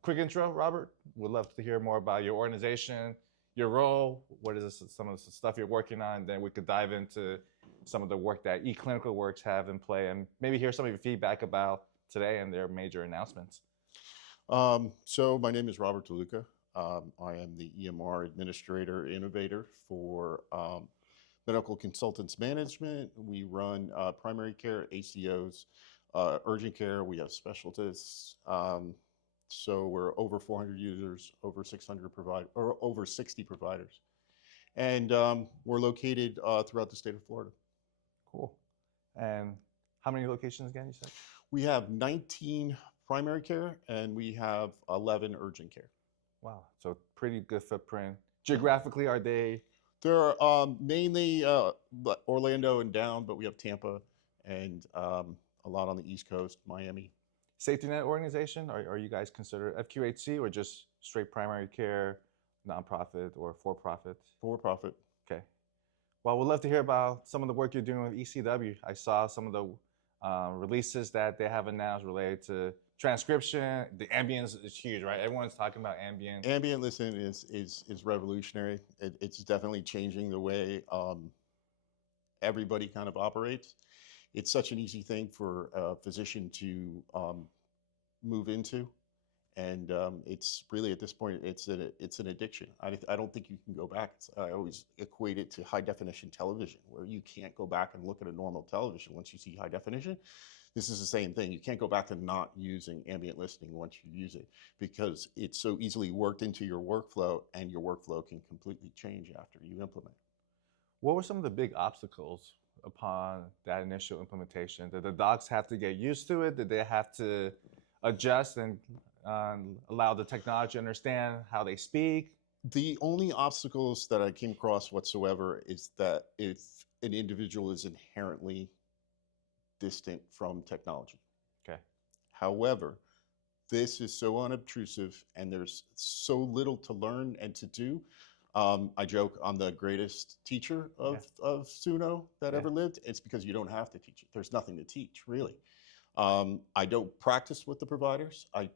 Quick intro, Robert. Would love to hear more about your organization, your role, what is some of the stuff you're working on, then we could dive into some of the work that eClinicalWorks have in play and maybe hear some of your feedback about today and their major announcements. So my name is Robert DeLuca. I am the EMR administrator innovator for Medical Consultants Management. We run primary care, ACOs, urgent care. We have specialties. So we're over 400 users, over 600 or over 60 providers, and we're located throughout the state of Florida. Cool. And how many locations again, you said? We have 19 primary care and we have 11 urgent care. Wow, so pretty good footprint. Geographically, are they? They're mainly Orlando and down, but we have Tampa and a lot on the East Coast, Miami. Safety net organization? Are you guys considered FQHC or just straight primary care, nonprofit or for-profit? For-profit. Okay. Well, we'd love to hear about some of the work you're doing with ECW. I saw some of the releases that they have announced related to transcription. The ambient is huge, right? Everyone's talking about ambient. Ambient listening is revolutionary. It's definitely changing the way everybody kind of operates. It's such an easy thing for a physician to move into, and it's really at this point it's an addiction. I don't think you can go back. I always equate it to high definition television, where you can't go back and look at a normal television once you see high definition. This is the same thing. You can't go back to not using ambient listening once you use it, because it's so easily worked into your workflow, and your workflow can completely change after you implement. What were some of the big obstacles upon that initial implementation? Did the docs have to get used to it? Did they have to adjust and allow the technology to understand how they speak? The only obstacles that I came across whatsoever is that if an individual is inherently distant from technology. Okay. However, this is so unobtrusive and there's so little to learn and to do. I joke I'm the greatest teacher of Suno that ever lived. It's because you don't have to teach it. There's nothing to teach, really. I don't practice with the providers. I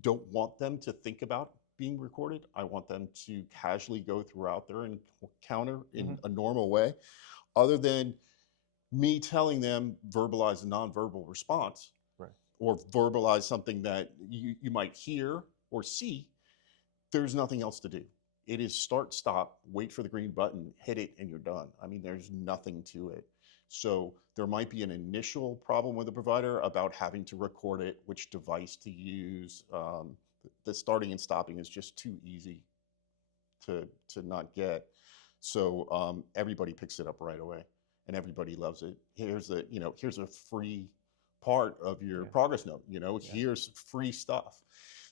don't want them to think about being recorded. I want them to casually go throughout their encounter in a normal way, other than me telling them verbalize a nonverbal response, right, or verbalize something that you might hear or see. There's nothing else to do. It is start, stop, wait for the green button, hit it, and you're done. I mean, there's nothing to it. So there might be an initial problem with the provider about having to record it, which device to use. The starting and stopping is just too easy to not get. So everybody picks it up right away, and everybody loves it. Here's a free part of your progress note. Here's free stuff.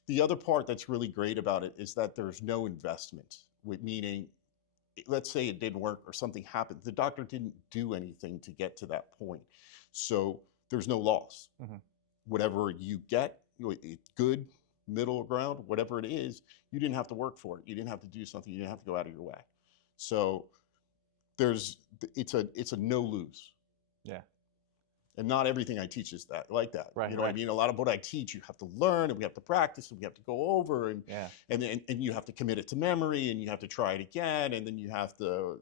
The other part that's really great about it is that there's no investment, meaning, let's say it didn't work or something happened. The doctor didn't do anything to get to that point. So there's no loss. Whatever you get, good, middle ground, whatever it is, you didn't have to work for it. You didn't have to do something. You didn't have to go out of your way. So it's a no lose. Yeah. And not everything I teach is like that. Right, what I mean? A lot of what I teach, you have to learn, and we have to practice, and we have to go over, and you have to commit it to memory, and you have to try it again, and then you have to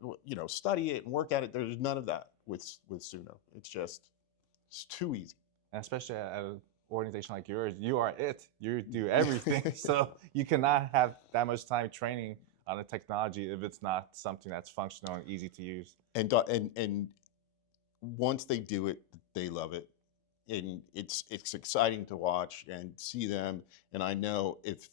study it and work at it. There's none of that with Suno. It's too easy. And especially at an organization like yours, you are it. You do everything, so you cannot have that much time training on the technology if it's not something that's functional and easy to use. And once they do it, they love it, and it's exciting to watch and see them. And I know if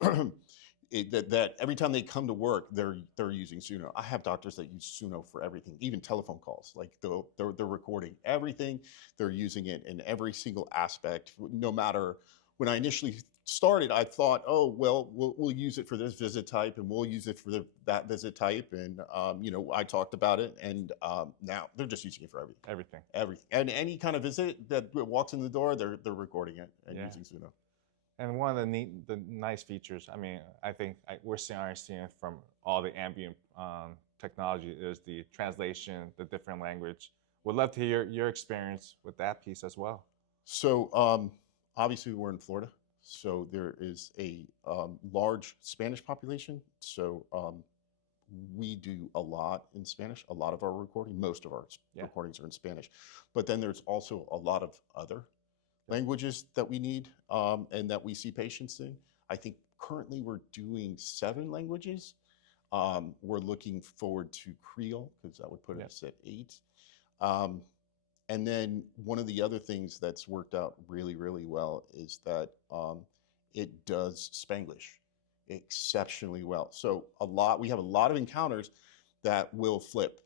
that every time they come to work, they're using Suno. I have doctors that use Suno for everything, even telephone calls. Like they're recording everything. They're using it in every single aspect. No matter, when I initially started, I thought, oh, well, we'll use it for this visit type, and we'll use it for that visit type, and I talked about it, and now they're just using it for everything, and any kind of visit that walks in the door, they're recording it and using Suno. And one of the nice features, I mean, I think we're seeing from all the ambient technology is the translation, the different language. Would love to hear your experience with that piece as well. So obviously we're in Florida, So there is a large Spanish population. So we do a lot in Spanish. A lot of our recording, most of our Yeah. recordings are in Spanish. But then there's also a lot of other languages that we need and that we see patients in. I think currently we're doing 7 languages. We're looking forward to Creole because that would put us at 8. And then one of the other things that's worked out really, really well is that it does Spanglish exceptionally well. So we have a lot of encounters that will flip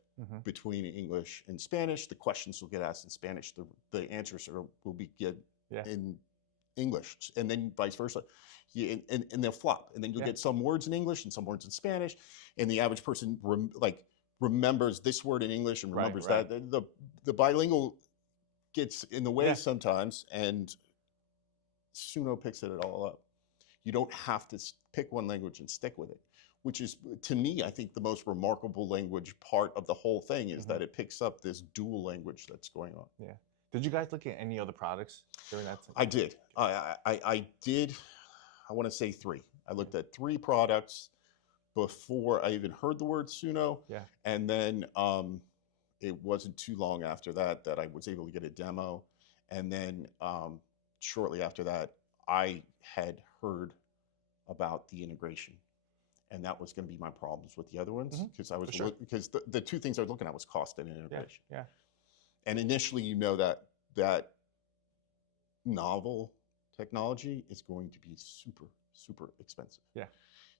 between English and Spanish. The questions will get asked in Spanish. The answers will be given in English, and then vice versa. And they'll flop, and then you'll get some words in English and some words in Spanish, and the average person remembers this word in English and remembers that. The bilingual gets in the way sometimes, and Suno picks it all up. You don't have to pick one language and stick with it, which is, to me, I think the most remarkable language part of the whole thing is that it picks up this dual language that's going on. Yeah. Did you guys look at any other products during that time? I did. I did, I want to say 3. I looked at 3 products before I even heard the word Suno. Yeah. And then it wasn't too long after that I was able to get a demo. And then shortly after that, I had heard about the integration. And that was going to be my problems with the other ones because because the 2 things I was looking at was cost and integration. Yeah. And initially, that novel technology is going to be super, super expensive. Yeah.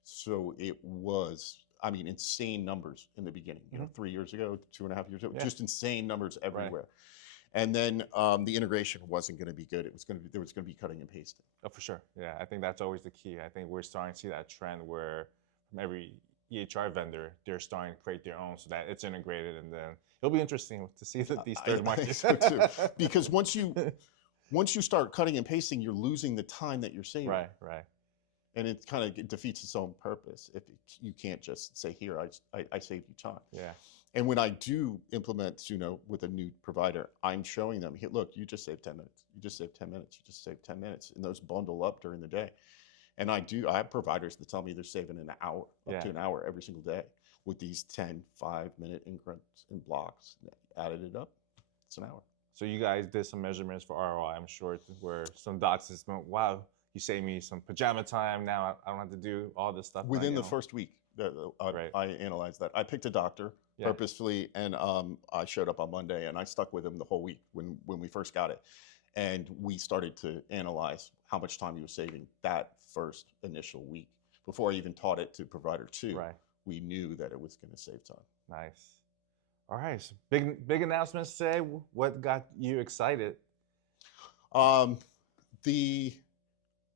So it was, I mean, insane numbers in the beginning. 3 years ago, 2.5 years ago, just insane numbers everywhere. And then the integration wasn't going to be good. There was going to be cutting and pasting. Oh, for sure. Yeah, I think that's always the key. I think we're starting to see that trend where from every EHR vendor, they're starting to create their own so that it's integrated, and then it'll be interesting to see these third markets. I think so too. Because once you start cutting and pasting, you're losing the time that you're saving. Right. And it kind of defeats its own purpose if you can't just say, here, I saved you time. Yeah. And when I do implement Suno with a new provider, I'm showing them, hey, look, you just saved 10 minutes. You just saved 10 minutes. You just saved 10 minutes. And those bundle up during the day. And I have providers that tell me they're saving an hour, up to an hour every single day with these 10, 5-minute increments and blocks. Added it up, it's an hour. So you guys did some measurements for ROI, I'm sure, where some docs just went, wow, you saved me some pajama time. Now I don't have to do all this stuff. Within the first week, I analyzed that. I picked a doctor purposefully, and I showed up on Monday, and I stuck with him the whole week when we first got it. And we started to analyze how much time he was saving that first initial week. Before I even taught it to provider 2, we knew that it was going to save time. Nice. All right, so big announcements today. What got you excited? The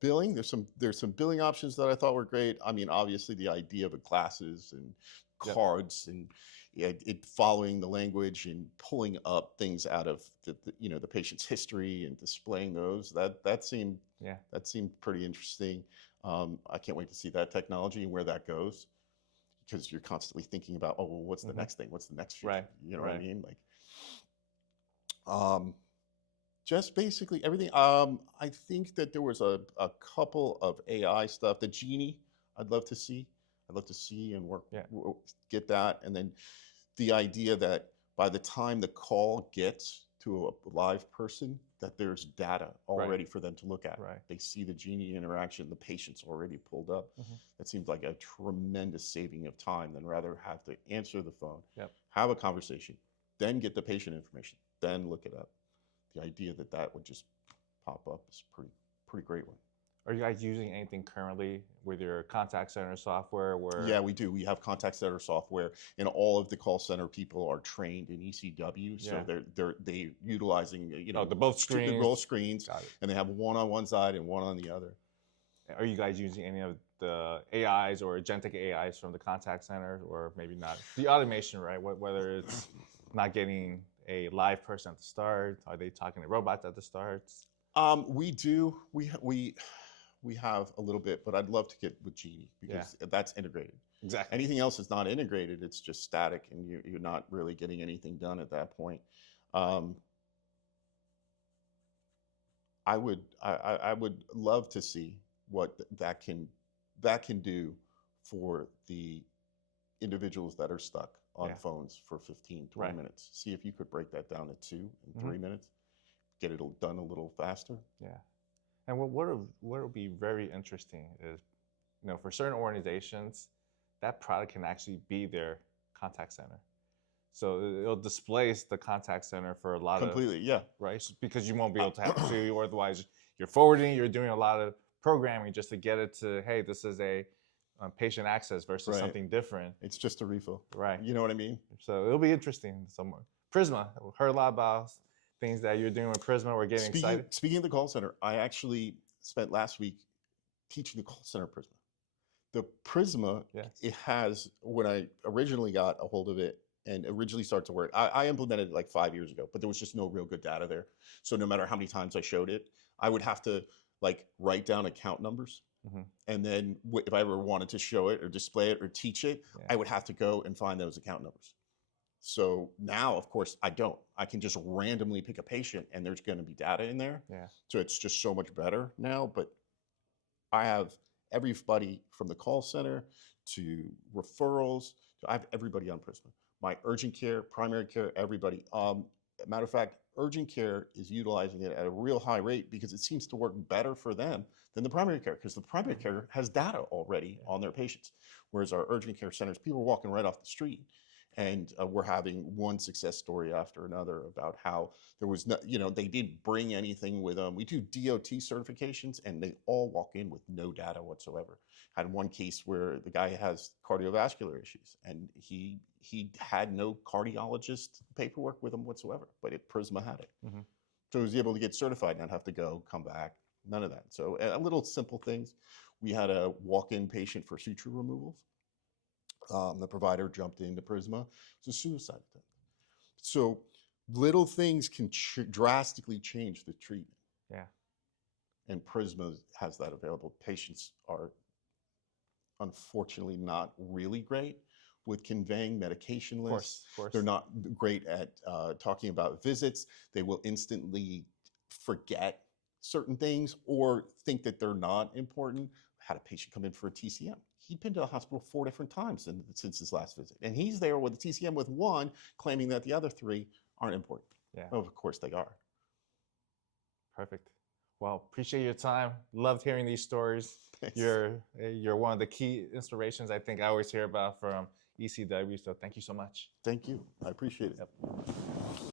billing, there's some billing options that I thought were great. I mean, obviously the idea of glasses and cards and it following the language and pulling up things out of the patient's history and displaying those, that seemed pretty interesting. I can't wait to see that technology and where that goes, because you're constantly thinking about, oh, well, what's the next thing? What's the next feature? You know what I mean? Like, just basically everything. I think that there was a couple of AI stuff. The Genie, I'd love to see and get that. And then the idea that by the time the call gets to a live person, that there's data already for them to look at. They see the Genie interaction, the patient's already pulled up. That seems like a tremendous saving of time than rather have to answer the phone, have a conversation, then get the patient information, then look it up. The idea that would just pop up is pretty great one. Are you guys using anything currently with your contact center software? Yeah, we do. We have contact center software, and all of the call center people are trained in ECW, so they're utilizing the both screens, and they have one on one side and one on the other. Are you guys using any of the AIs or agentic AIs from the contact center, or maybe not? The automation, right? Whether it's not getting a live person at the start, are they talking to robots at the start? We do. We have a little bit, but I'd love to get with Genie because that's integrated. Exactly. Anything else is not integrated. It's just static, and you're not really getting anything done at that point. I would love to see what that can do for the individuals that are stuck on Yeah. phones for 15, 20 Right. minutes. See if you could break that down to 2 and Mhm. 3 minutes, get it done a little faster. Yeah. And what will be very interesting is, for certain organizations, that product can actually be their contact center. So it'll displace the contact center for a lot of, Completely, yeah. right? Because you won't be able to have two, or otherwise you're forwarding, you're doing a lot of programming just to get it to, hey, this is a patient access versus Right. something different. It's just a refill. Right. You know what I mean? So it'll be interesting somewhere. Prisma, I've heard a lot about things that you're doing with Prisma. We're getting excited. Speaking of the call center, I actually spent last week teaching the call center Prisma. The Prisma, Yeah. it has, when I originally got a hold of it and originally started to work, I implemented it like 5 years ago, but there was just no real good data there. So no matter how many times I showed it, I would have to like write down account numbers. Mhm. And then if I ever wanted to show it or display it or teach it, Yeah. I would have to go and find those account numbers. So now, of course, I don't. I can just randomly pick a patient and there's going to be data in there. Yeah. So it's just so much better now. But I have everybody from the call center to referrals. I have everybody on Prisma. My urgent care, primary care, everybody. Matter of fact, urgent care is utilizing it at a real high rate because it seems to work better for them than the primary care, because the primary care has data already on their patients. Whereas our urgent care centers, people are walking right off the street. And we're having one success story after another about how there was no, they didn't bring anything with them. We do DOT certifications and they all walk in with no data whatsoever. Had one case where the guy has cardiovascular issues and he had no cardiologist paperwork with him whatsoever, but Prisma had it. Mhm. So he was able to get certified, not have to go, come back, none of that. So a little simple things. We had a walk-in patient for suture removals. The provider jumped into Prisma. It's a suicide attempt. So little things can drastically change the treatment. Yeah. And Prisma has that available. Patients are unfortunately not really great with conveying medication lists. Of course. They're not great at talking about visits. They will instantly forget certain things or think that they're not important. Had a patient come in for a TCM. He'd been to the hospital 4 different times since his last visit. And he's there with a TCM with one, claiming that the other 3 aren't important. Yeah. Well, of course they are. Perfect. Well, appreciate your time. Loved hearing these stories. Thanks. You're one of the key inspirations I think I always hear about from ECW. So thank you so much. Thank you. I appreciate it. Yep.